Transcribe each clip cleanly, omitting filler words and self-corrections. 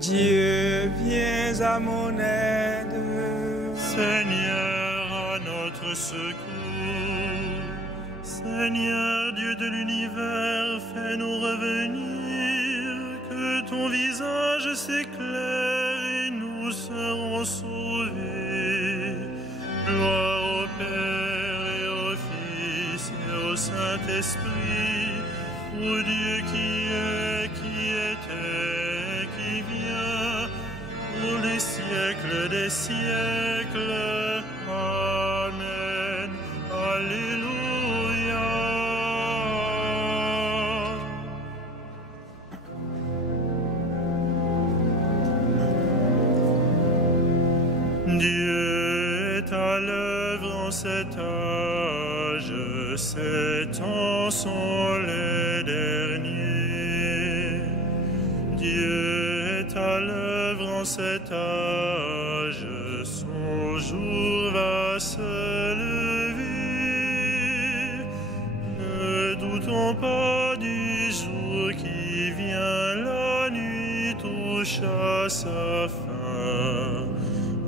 Dieu, viens à mon aide. Seigneur, à notre secours. Seigneur, Dieu de l'univers, fais-nous revenir, que ton visage s'éclaire et nous serons sauvés. Gloire au Père et au Fils et au Saint-Esprit, au Dieu qui est, qui était, qui vient, pour les siècles des siècles. Amen. Alléluia. Dieu est à l'œuvre en cet âge, ces temps sont les derniers. Dieu est à l'œuvre en cet âge, son jour va se lever. Ne doutons pas du jour qui vient, la nuit touche à sa fin.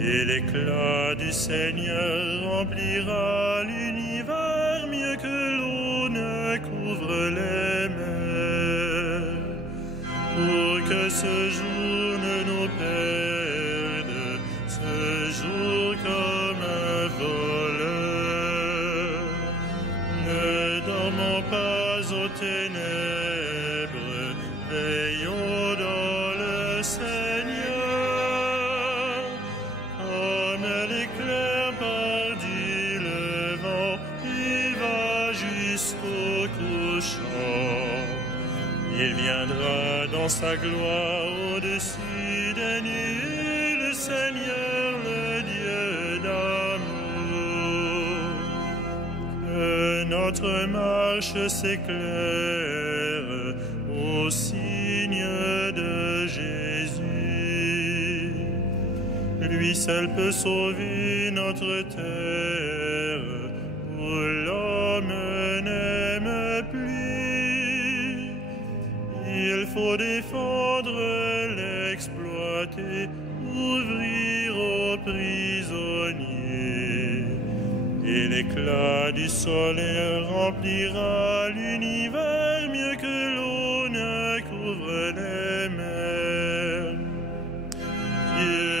Et l'éclat du Seigneur remplira l'univers mieux que l'eau ne couvre les mers. Pour que ce jour ne nous perde, ce jour comme un voleur. Ne dormons pas aux ténèbres, veillons dans le Seigneur. Comme l'éclair part du levant, il va jusqu'au couchant. Il viendra dans sa gloire au-dessus des nuées, le Seigneur, le Dieu d'amour. Que notre marche s'éclaire au signe de Jésus. Lui seul peut sauver notre terre, où l'homme n'aime plus. Il faut défendre, l'exploiter, ouvrir aux prisonniers. Et l'éclat du soleil remplira l'univers mieux que l'eau ne couvre les mers. Dieu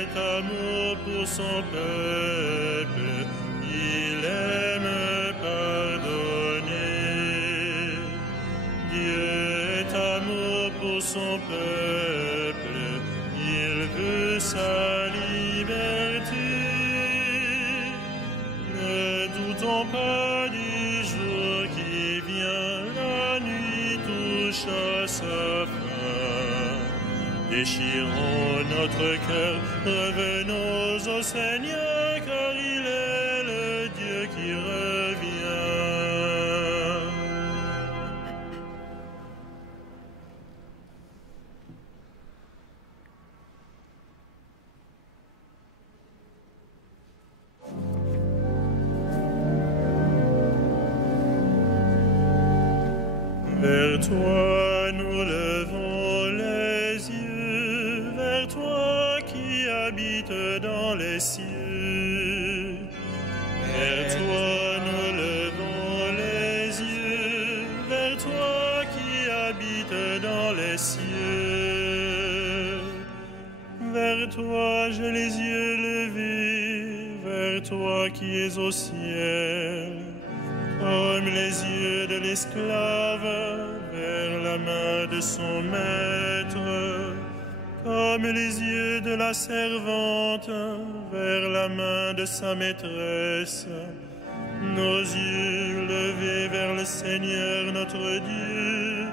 est amour pour son peuple, il aime pardonner. Dieu est amour pour son peuple, il veut sa liberté. Ne doutons pas du jour qui vient, la nuit touche à sa fin. Déchirons notre cœur, revenons au Seigneur, car il est le Dieu qui revient. Vers toi nous levons les yeux, vers toi qui habites dans les cieux. Vers toi nous levons les yeux, vers toi qui habites dans les cieux. Vers toi j'ai les yeux levés, vers toi qui es au ciel. Comme les yeux de l'esclave vers la main de son maître, comme les yeux de la servante vers la main de sa maîtresse, nos yeux levés vers le Seigneur notre Dieu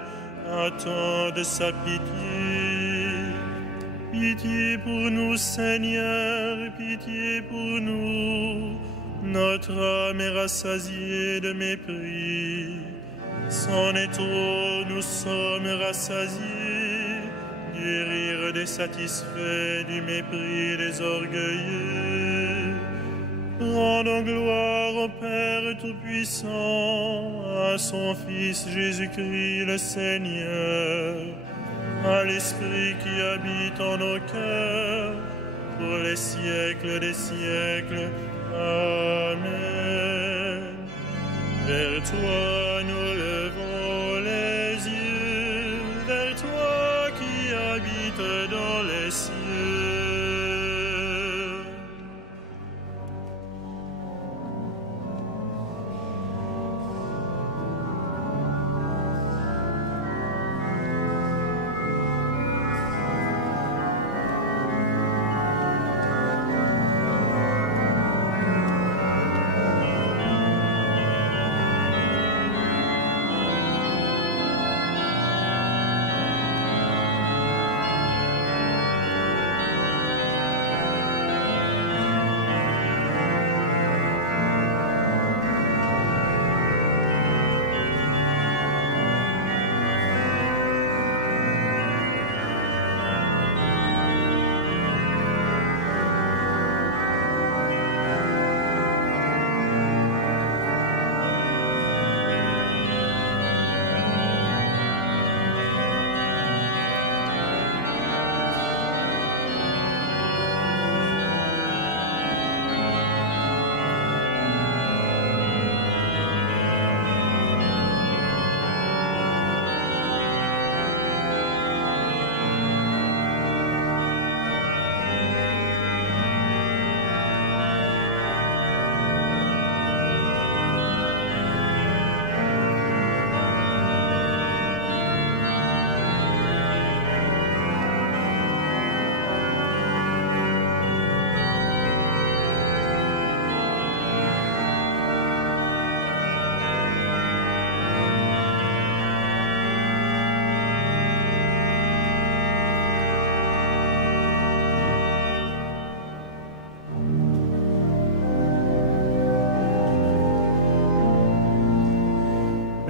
attendent sa pitié. Pitié pour nous, Seigneur, pitié pour nous. Notre âme est rassasiée de mépris. C'en est trop, nous sommes rassasiés du rire des satisfaits, du mépris des orgueilleux. Rendons gloire au Père Tout-Puissant, à son Fils Jésus-Christ le Seigneur, à l'Esprit qui habite en nos cœurs, pour les siècles des siècles. Amen. Vers toi nous levons les yeux, vers toi qui habites dans les cieux.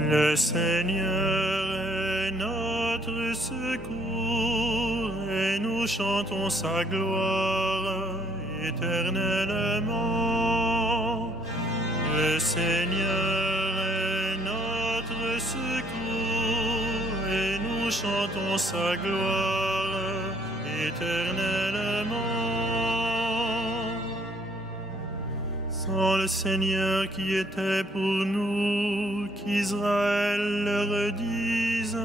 Le Seigneur est notre secours et nous chantons sa gloire éternellement. Le Seigneur est notre secours et nous chantons sa gloire éternellement. Sans le Seigneur qui était pour nous, qu'Israël le redise.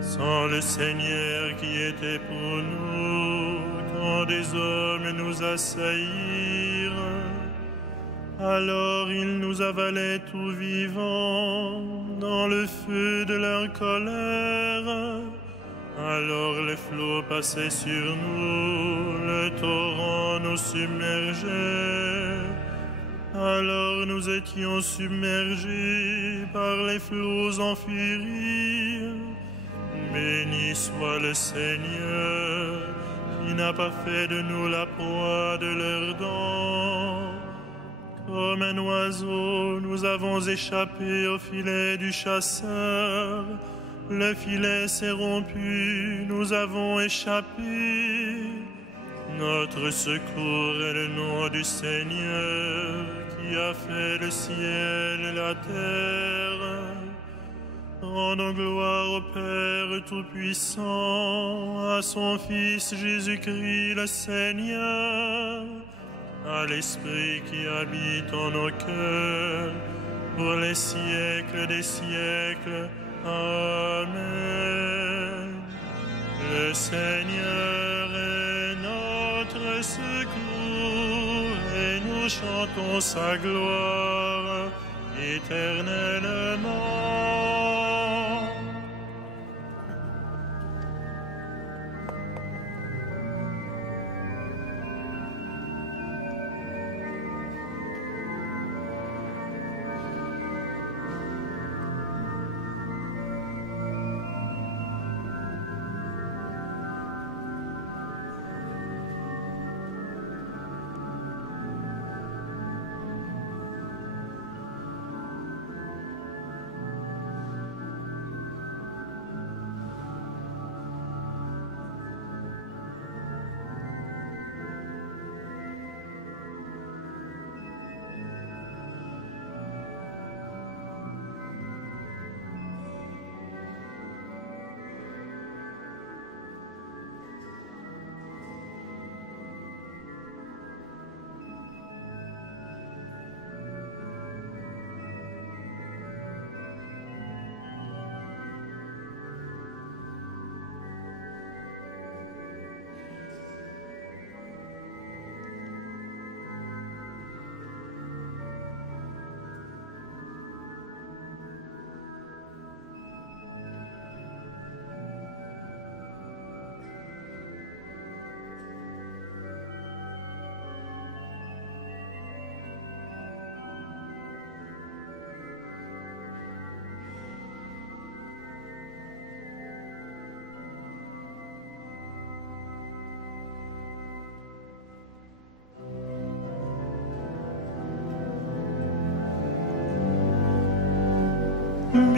Sans le Seigneur qui était pour nous, quand des hommes nous assaillirent, alors ils nous avalaient tout vivants dans le feu de leur colère. Alors les flots passaient sur nous, le torrent nous submergeait. Alors nous étions submergés par les flots en furie. Béni soit le Seigneur, qui n'a pas fait de nous la proie de leurs dents. Comme un oiseau, nous avons échappé au filet du chasseur. Le filet s'est rompu, nous avons échappé. Notre secours est le nom du Seigneur, qui a fait le ciel et la terre. Rendons gloire au Père Tout-Puissant, à son Fils Jésus-Christ le Seigneur, à l'Esprit qui habite en nos cœurs, pour les siècles des siècles. Amen. Le Seigneur est notre secours et nous chantons sa gloire éternellement.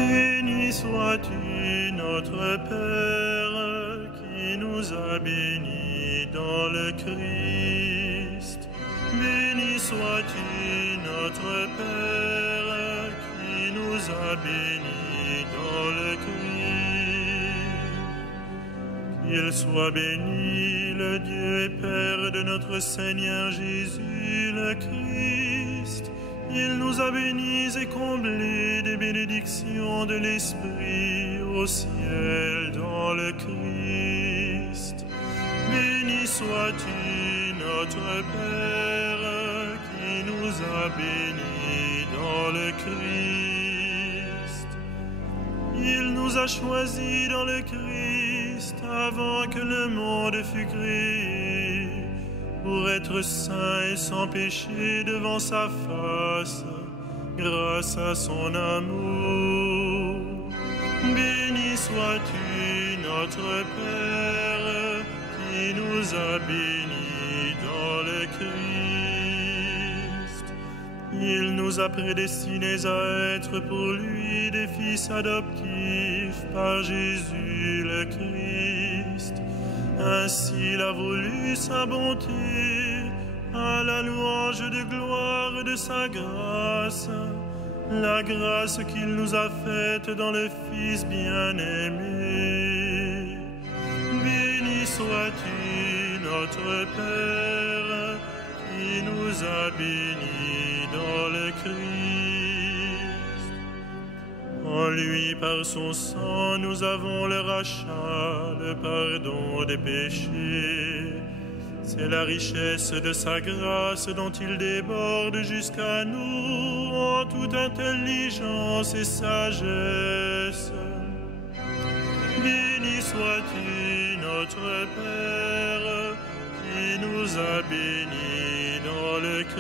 Béni sois-tu, notre Père, qui nous a bénis dans le Christ. Béni sois-tu, notre Père, qui nous a bénis dans le Christ. Qu'il soit béni, le Dieu et Père de notre Seigneur Jésus le Christ. Il nous a bénis et comblés des bénédictions de l'Esprit au ciel dans le Christ. Béni sois-tu, notre Père, qui nous a bénis dans le Christ. Il nous a choisis dans le Christ avant que le monde fût créé, pour être saints et sans péché devant sa face, grâce à son amour. Béni sois-tu, notre Père, qui nous a bénis dans le Christ. Il nous a prédestinés à être pour lui des fils adoptifs par Jésus le Christ. Ainsi il a voulu sa bonté, à la louange de gloire de sa grâce, la grâce qu'il nous a faite dans le Fils bien-aimé. Béni sois-tu, notre Père, qui nous a bénis dans le Christ. En lui, par son sang, nous avons le rachat, le pardon des péchés. C'est la richesse de sa grâce dont il déborde jusqu'à nous en toute intelligence et sagesse. Béni sois-tu, notre Père, qui nous a bénis dans le Christ.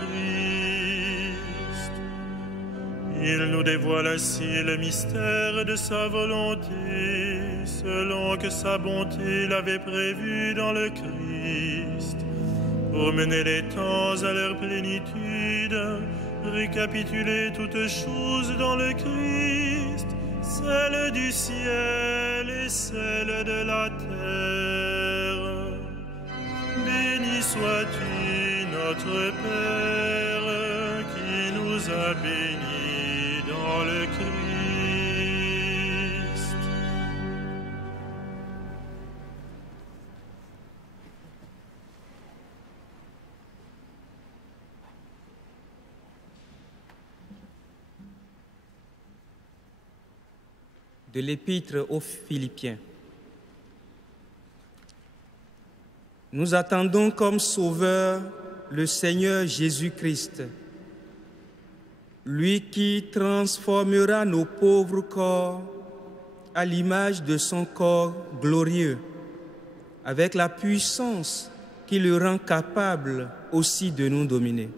Il nous dévoile ainsi le mystère de sa volonté, selon que sa bonté l'avait prévu dans le Christ, pour mener les temps à leur plénitude, récapituler toutes choses dans le Christ, celle du ciel et celle de la terre. Béni sois-tu, notre Père, qui nous a bénis dans le Christ. De l'Épître aux Philippiens. Nous attendons comme Sauveur le Seigneur Jésus-Christ, lui qui transformera nos pauvres corps à l'image de son corps glorieux, avec la puissance qui le rend capable aussi de nous dominer.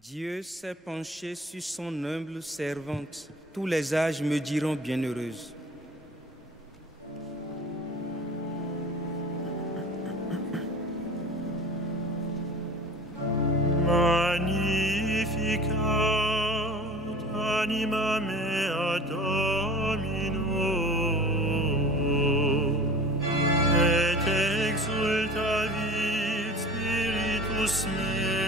Dieu s'est penché sur son humble servante. Tous les âges me diront bienheureuse. Magnificat anima mea Domino, et exultavit spiritus meus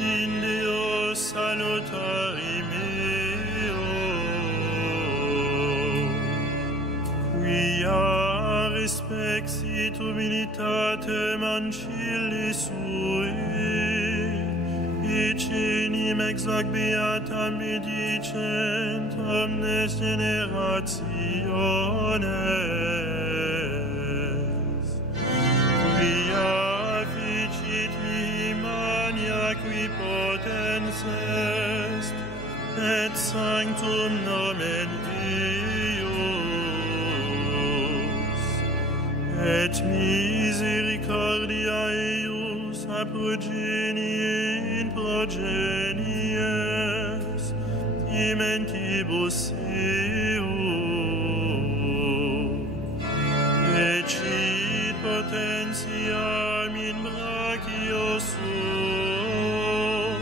in Deo salutari meo, quia respexit humilitatem ancilli sui, cenim exac beatam medicent omnes generationes. sanctum nomen Deus, et misericordia eius a progenie in progenies, imentibus ecit potentiam in brachio suo,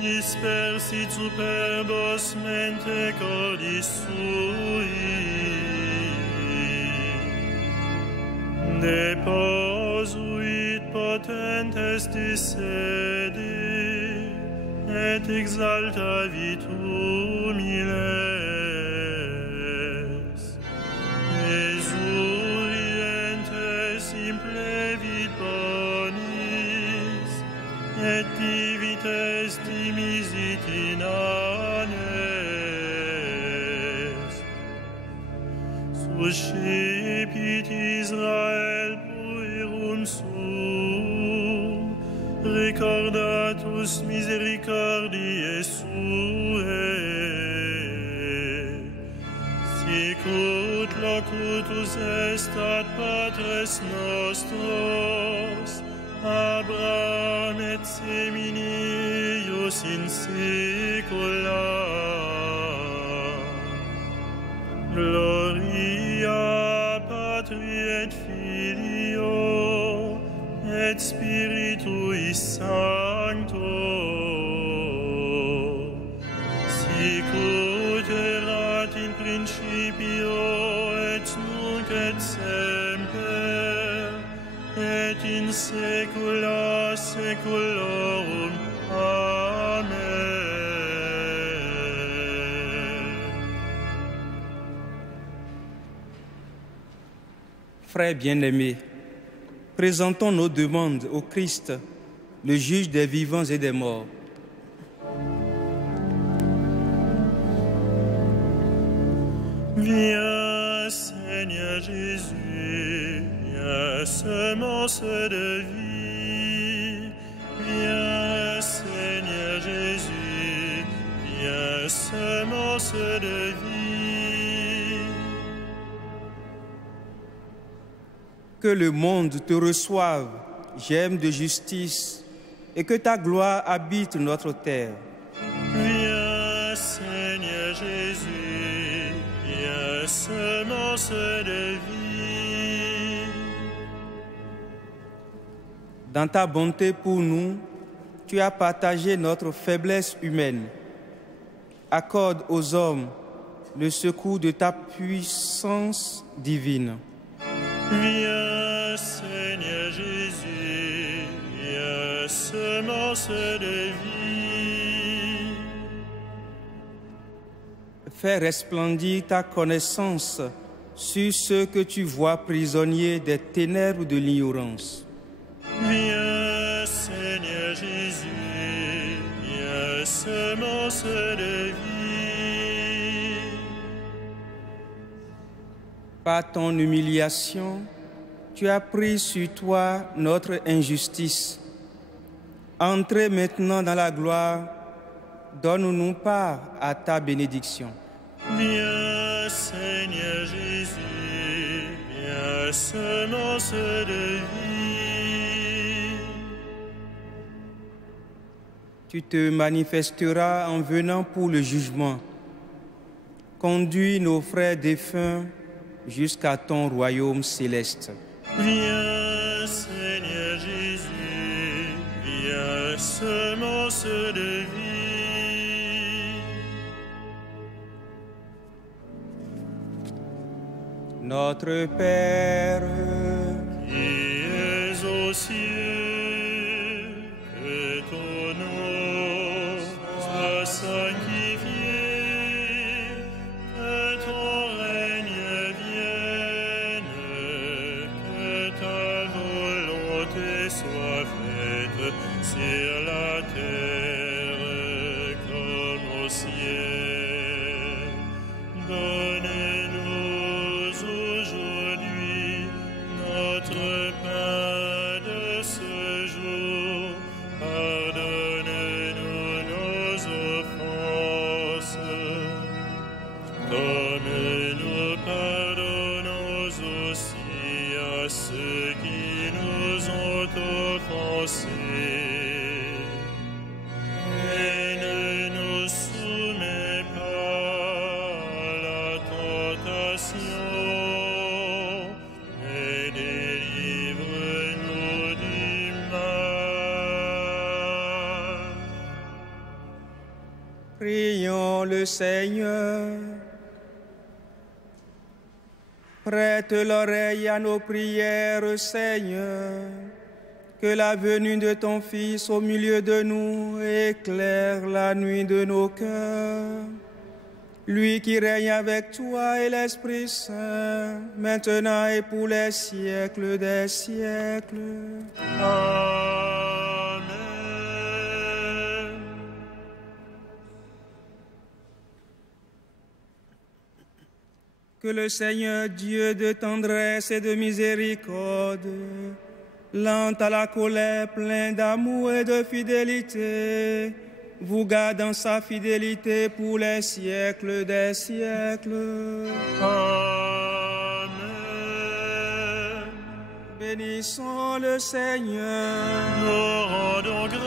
dispersit superbos mente cordis sui, deposuit potentes dissede, et exaltavit humiles, esurientes implevit bonis, et divites dimisit in anes. Suscipit Israel puerum suum, recordatus misericordiae suae, sicut locutus est ad patres nostros, Abraham et seminius in saecula. Gloria Patri et Filio et Spiritui Sancto, sicut erat in principio et nunc et semper et in saecula saeculorum. Amen. Frères bien-aimés, présentons nos demandes au Christ, le juge des vivants et des morts. Viens, Seigneur Jésus, viens, semence de vie. Viens, Seigneur Jésus, viens, semence de vie. Que le monde te reçoive, gemme de justice, et que ta gloire habite notre terre. Viens, Seigneur Jésus, viens, semence de vie. Dans ta bonté pour nous, tu as partagé notre faiblesse humaine. Accorde aux hommes le secours de ta puissance divine. Viens, Seigneur Jésus, viens, semence de vie. Fais resplendir ta connaissance sur ceux que tu vois prisonniers des ténèbres de l'ignorance. Viens, Seigneur Jésus, viens, semence de vie. Par ton humiliation, tu as pris sur toi notre injustice. Entrez maintenant dans la gloire, donne-nous part à ta bénédiction. Viens, Seigneur Jésus, viens, semence de vie. Tu te manifesteras en venant pour le jugement. Conduis nos frères défunts jusqu'à ton royaume céleste. Viens, Seigneur Jésus, viens, semence de vie. Notre Père, qui es aux cieux, que ton nom soit sanctifié, que ton règne vienne, que ta volonté soit faite sur la terre comme au ciel. Donnez-nous aujourd'hui notre pain de ce jour. Pardonne-nous nos offenses, Prions le Seigneur. Prête l'oreille à nos prières, Seigneur. Que la venue de ton Fils au milieu de nous éclaire la nuit de nos cœurs. Lui qui règne avec toi et l'Esprit Saint, maintenant et pour les siècles des siècles. Amen. Que le Seigneur, Dieu de tendresse et de miséricorde, lent à la colère, plein d'amour et de fidélité, vous garde dans sa fidélité pour les siècles des siècles. Amen. Bénissons le Seigneur. Nous rendons grâce